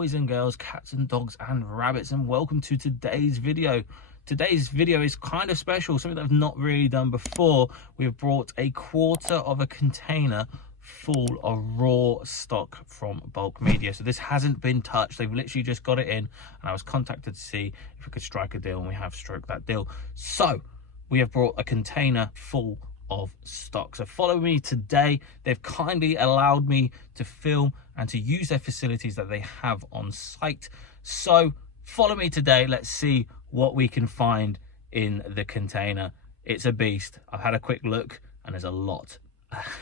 boys and girls, cats and dogs and rabbits, and welcome to today's video. Today's video is kind of special, something that I've not really done before. We've brought a quarter of a container full of raw stock from Bulk Media. So this hasn't been touched. They've literally just got it in, and I was contacted to see if we could strike a deal, and we have struck that deal. So we have brought a container full of stock. So follow me today. They've kindly allowed me to film and to use their facilities that they have on site. So follow me today. Let's see what we can find in the container. It's a beast. I've had a quick look, and there's a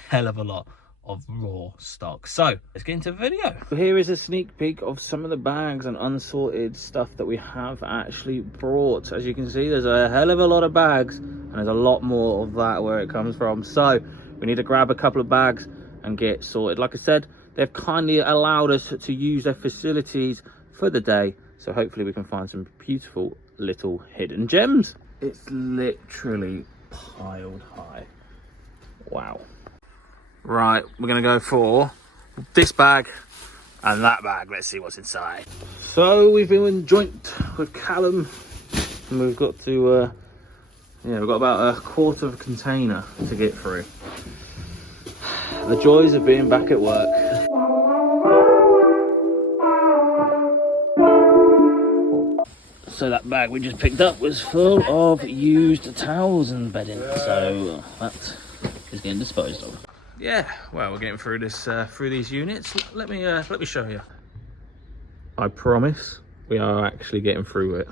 hell of a lot of raw stock. So let's get into the video. Here is a sneak peek of some of the bags and unsorted stuff that we have actually brought. As you can see, there's a hell of a lot of bags, and there's a lot more of that where it comes from. So we need to grab a couple of bags and get sorted. Like I said, they've kindly allowed us to use their facilities for the day, so hopefully we can find some beautiful little hidden gems. It's literally piled high. Wow. Right, we're gonna go for this bag and that bag. Let's see what's inside. So we've been in joint with Callum, and we've got to we've got about a quarter of a container to get through. The joys of being back at work. So that bag we just picked up was full of used towels and bedding, so that is getting disposed of. Yeah, well, we're getting through this through these units. Let me show you. I promise we are actually getting through it.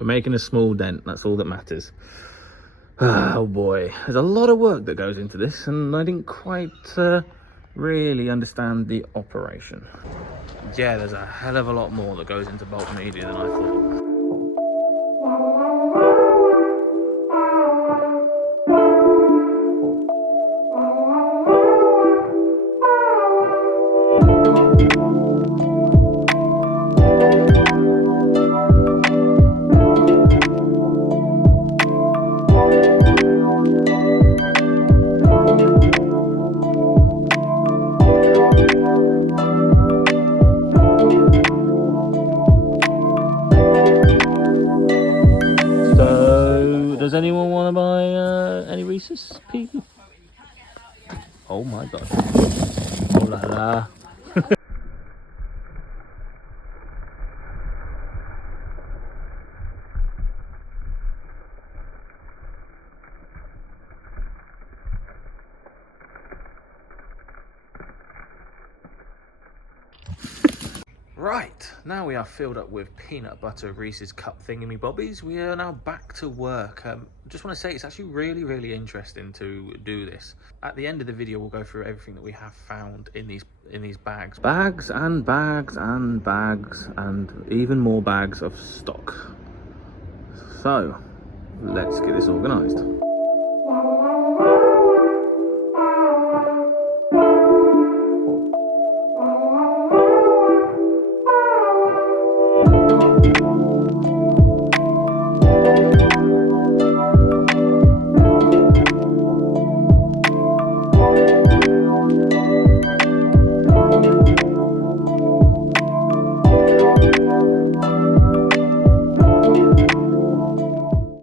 We're making a small dent. That's all that matters. Oh boy, there's a lot of work that goes into this, and I didn't quite really understand the operation. Yeah, there's a hell of a lot more that goes into Bulk Media than I thought. Does anyone want to buy any Reese's Pieces? Oh my god. Oh la la. Right, now we are filled up with peanut butter Reese's cup thingy bobbies. We are now back to work. Just want to say it's actually really interesting to do this. At the end of the video, we'll go through everything that we have found in these bags. Bags and bags and bags and even more bags of stock. So let's get this organised.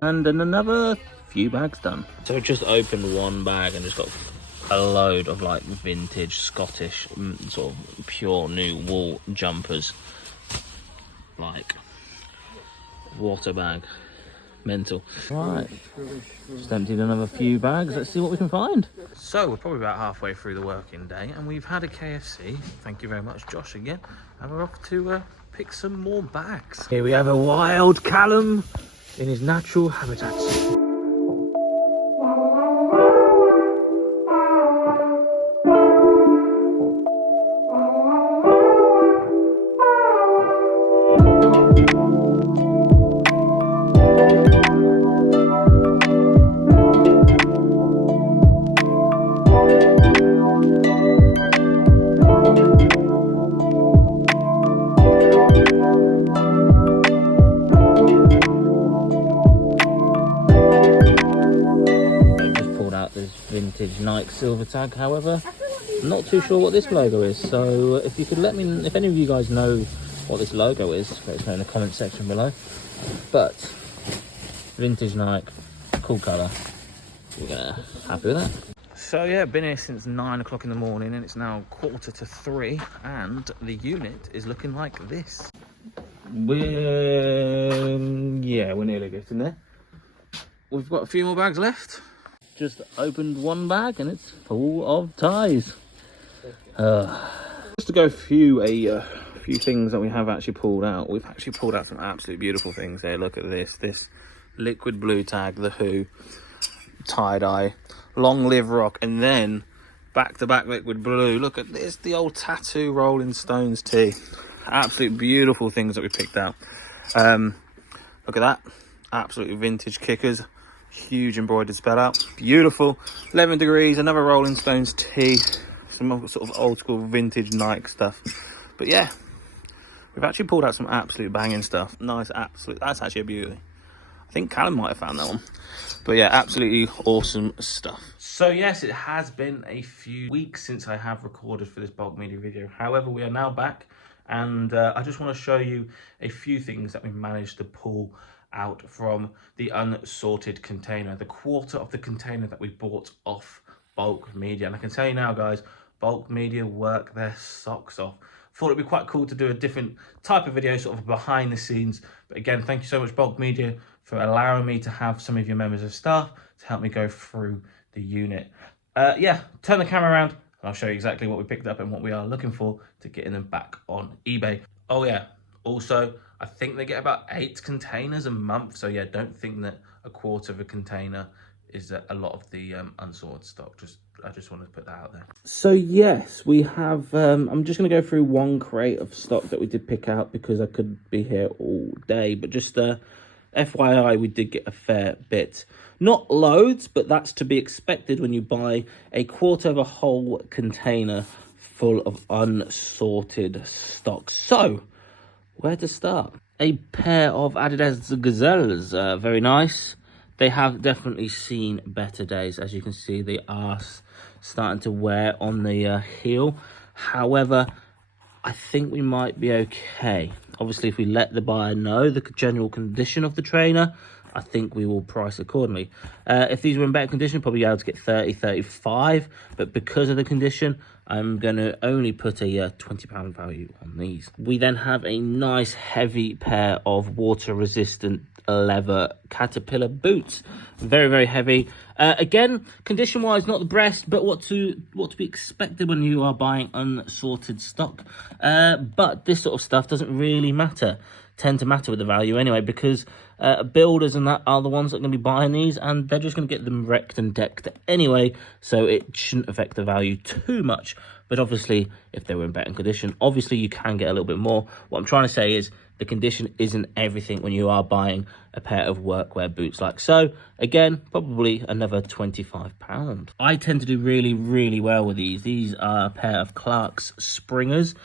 And then another few bags done. So I just opened one bag and just got a load of like vintage Scottish sort of pure new wool jumpers. Like, water bag. Mental. Right, just emptied another few bags. Let's see what we can find. So we're probably about halfway through the working day, and we've had a KFC. Thank you very much, Josh, again. And we're off to pick some more bags. Here we have a wild Callum in his natural habitat. Vintage Nike silver tag. However, I'm not too sure what this logo is, so if you could let me, if any of you guys know what this logo is, let us know in the comment section below. But vintage Nike, cool colour. We're gonna happy with that. So yeah, been here since 9 o'clock in the morning, and it's now 2:45, and the unit is looking like this. We're nearly getting there. We've got a few more bags left. Just opened one bag and it's full of ties. Just to go through a few things that we have actually pulled out. We've actually pulled out some absolutely beautiful things here. Look at this. This liquid blue tag, the Who, tie-dye, long live rock, and then back-to-back liquid blue. Look at this, the old tattoo Rolling Stones tee. Absolute beautiful things that we picked out. Look at that, absolutely vintage kickers. Huge embroidered spell out, beautiful. 11 degrees, another Rolling Stones tee, some sort of old school vintage Nike stuff. But yeah, we've actually pulled out some absolute banging stuff. Nice, absolute, that's actually a beauty. I think Callum might have found that one. But yeah, absolutely awesome stuff. So yes, it has been a few weeks since I have recorded for this bulk media video. However, we are now back, and I just want to show you a few things that we managed to pull out from the unsorted container, the quarter of the container that we bought off bulk media. And I can tell you now, guys, bulk media work their socks off. Thought it'd be quite cool to do a different type of video, sort of behind the scenes. But again, thank you so much, bulk media, for allowing me to have some of your members of staff to help me go through the unit. Yeah, turn the camera around and I'll show you exactly what we picked up and what we are looking for to getting them back on eBay. Oh yeah, also, I think they get about 8 containers a month. So yeah, don't think that a quarter of a container is a lot of the unsorted stock. I just wanted to put that out there. So yes, we have, I'm just going to go through one crate of stock that we did pick out because I could be here all day. But just FYI, we did get a fair bit. Not loads, but that's to be expected when you buy a quarter of a whole container full of unsorted stock. So, where to start? A pair of Adidas Gazelles, very nice. They have definitely seen better days. As you can see, they are starting to wear on the heel. However, I think we might be okay. Obviously, if we let the buyer know the general condition of the trainer, I think we will price accordingly. If these were in better condition, probably able to get 30, 35. But because of the condition, I'm going to only put a £20 value on these. We then have a nice heavy pair of water-resistant leather Caterpillar boots. Very, very heavy. Again, condition-wise, not the best, but what to be expected when you are buying unsorted stock. But this sort of stuff doesn't really tend to matter with the value anyway, because builders and that are the ones that are going to be buying these, and they're just going to get them wrecked and decked anyway, so it shouldn't affect the value too much. But obviously, if they were in better condition, obviously you can get a little bit more. What I'm trying to say is the condition isn't everything when you are buying a pair of workwear boots like so. Again, probably another £25. I tend to do really, really well with these. These are a pair of Clark's Springers.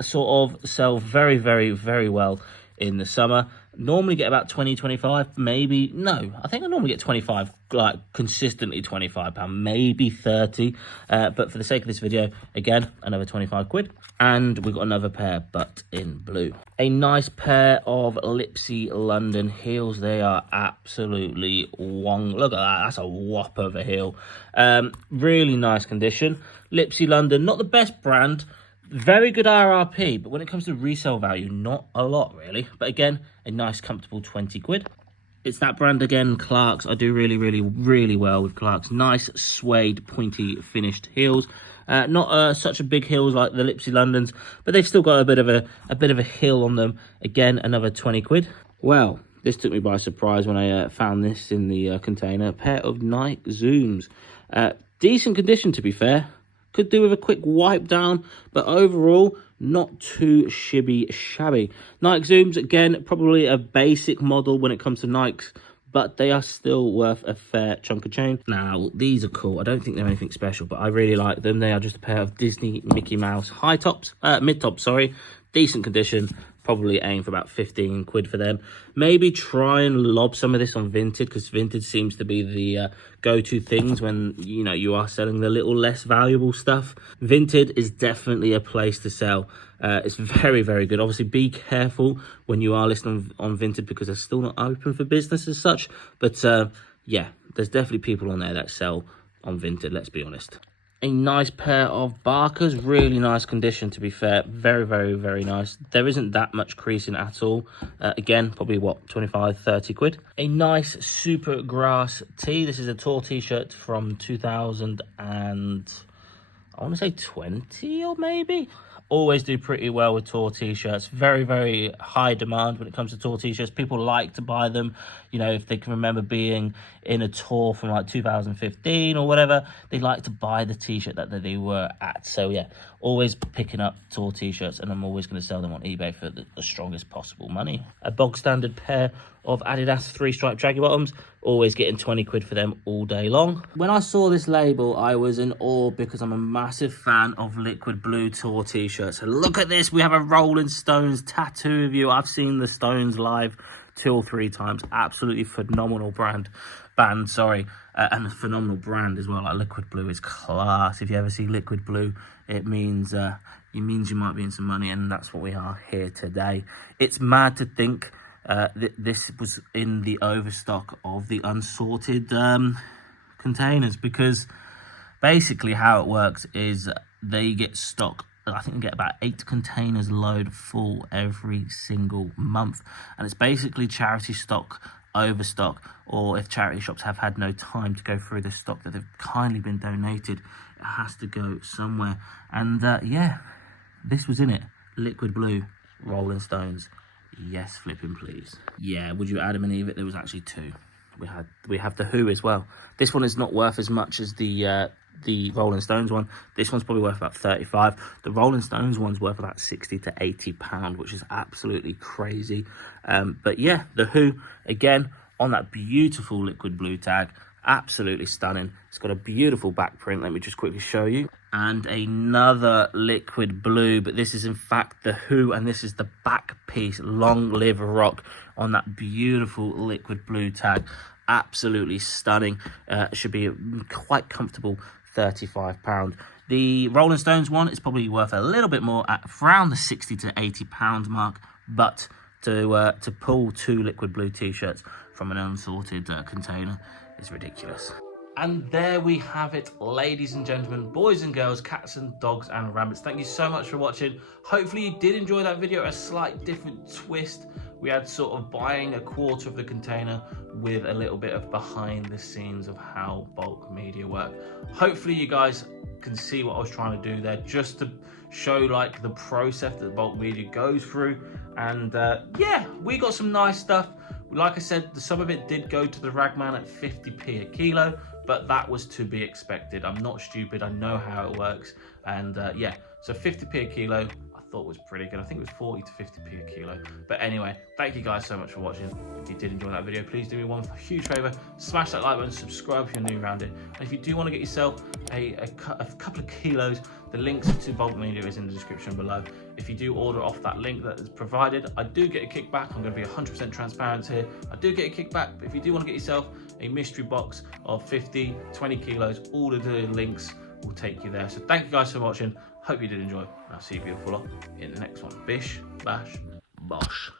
Sort of sell very, very, very well in the summer. Normally get about 20, 25, maybe, no, I think I normally get 25, like consistently £25, maybe 30. But for the sake of this video, again, another 25 quid. And we've got another pair, but in blue. A nice pair of Lipsy London heels. They are absolutely look at that, that's a whopper of a heel. Really nice condition. Lipsy London, not the best brand. Very good RRP, but when it comes to resale value, not a lot really. But again, a nice comfortable 20 quid. It's that brand again, Clark's. I do really, really, really well with Clark's. Nice suede pointy finished heels. Not such a big heels like the Lipsy Londons, but they've still got a bit of a heel on them. Again, another 20 quid. Well, this took me by surprise when I found this in the container. A pair of Nike Zooms. Decent condition, to be fair. Could do with a quick wipe down, but overall, not too shabby. Nike Zooms, again, probably a basic model when it comes to Nikes, but they are still worth a fair chunk of change. Now, these are cool. I don't think they're anything special, but I really like them. They are just a pair of Disney Mickey Mouse mid-tops, sorry. Decent condition, Probably aim for about 15 quid for them. Maybe try and lob some of this on Vinted, because Vinted seems to be the go-to things when, you know, you are selling the little less valuable stuff. Vinted is definitely a place to sell. It's very, very good. Obviously, be careful when you are listing on Vinted, because they're still not open for business as such. But yeah, there's definitely people on there that sell on Vinted, let's be honest. A nice pair of Barkers, really nice condition, to be fair. Very, very, very nice. There isn't that much creasing at all. Again, probably what, 25, 30 quid. A nice super grass tee. This is a tour t-shirt from 2000 and I want to say 20 or maybe. Always do pretty well with tour t-shirts. Very, very high demand when it comes to tour t-shirts. People like to buy them. You know, if they can remember being in a tour from like 2015 or whatever, they like to buy the t-shirt that they were at. So yeah, always picking up tour t-shirts, and I'm always going to sell them on eBay for the strongest possible money. A bog standard pair of Adidas 3-stripe draggy bottoms, always getting 20 quid for them all day long. When I saw this label, I was in awe, because I'm a massive fan of liquid blue tour t-shirts. So look at this, we have a Rolling Stones tattoo of you. I've seen the Stones live 2 or 3 times. Absolutely phenomenal band, and a phenomenal brand as well. Like, liquid blue is class. If you ever see liquid blue, it means you might be in some money, and that's what we are here today. It's mad to think this was in the overstock of the unsorted containers, because basically how it works is they get stock. I think they get about 8 containers load full every single month, and it's basically charity stock overstock, or if charity shops have had no time to go through the stock that they've kindly been donated, it has to go somewhere. And yeah, this was in it. Liquid blue, Rolling Stones. Yes, flipping please. Yeah, would you Adam and Eve it? There was actually 2. We have the Who as well. This one is not worth as much as the Rolling Stones one. This one's probably worth about 35. The Rolling Stones one's worth about 60 to 80 pound, which is absolutely crazy. But yeah, the Who again on that beautiful liquid blue tag, absolutely stunning. It's got a beautiful back print. Let me just quickly show you. And another liquid blue, but this is in fact the Who, and this is the back piece. Long live rock on that beautiful liquid blue tag. Absolutely stunning. Should be quite comfortable £35. The Rolling Stones one is probably worth a little bit more at around the 60 to 80 pound mark, but to pull 2 liquid blue t-shirts from an unsorted container is ridiculous. And there we have it, ladies and gentlemen, boys and girls, cats and dogs and rabbits. Thank you so much for watching. Hopefully you did enjoy that video. A slight different twist. We had sort of buying a quarter of the container with a little bit of behind the scenes of how bulk media work. Hopefully you guys can see what I was trying to do there, just to show like the process that bulk media goes through. And yeah, we got some nice stuff. Like I said, some of it did go to the ragman at 50p a kilo, but that was to be expected. I'm not stupid, I know how it works. And yeah, so 50p a kilo, I thought was pretty good. I think it was 40 to 50p a kilo. But anyway, thank you guys so much for watching. If you did enjoy that video, please do me one huge favor, smash that like button, subscribe if you're new around it. And if you do want to get yourself a couple of kilos, the links to bulk media is in the description below. If you do order off that link that is provided, I do get a kickback. I'm going to be 100% transparent here. I do get a kickback, but if you do want to get yourself a mystery box of 50, 20 kilos, all of the links will take you there. So thank you guys for watching. Hope you did enjoy. I'll see you beautiful lot in the next one. Bish, bash, bosh.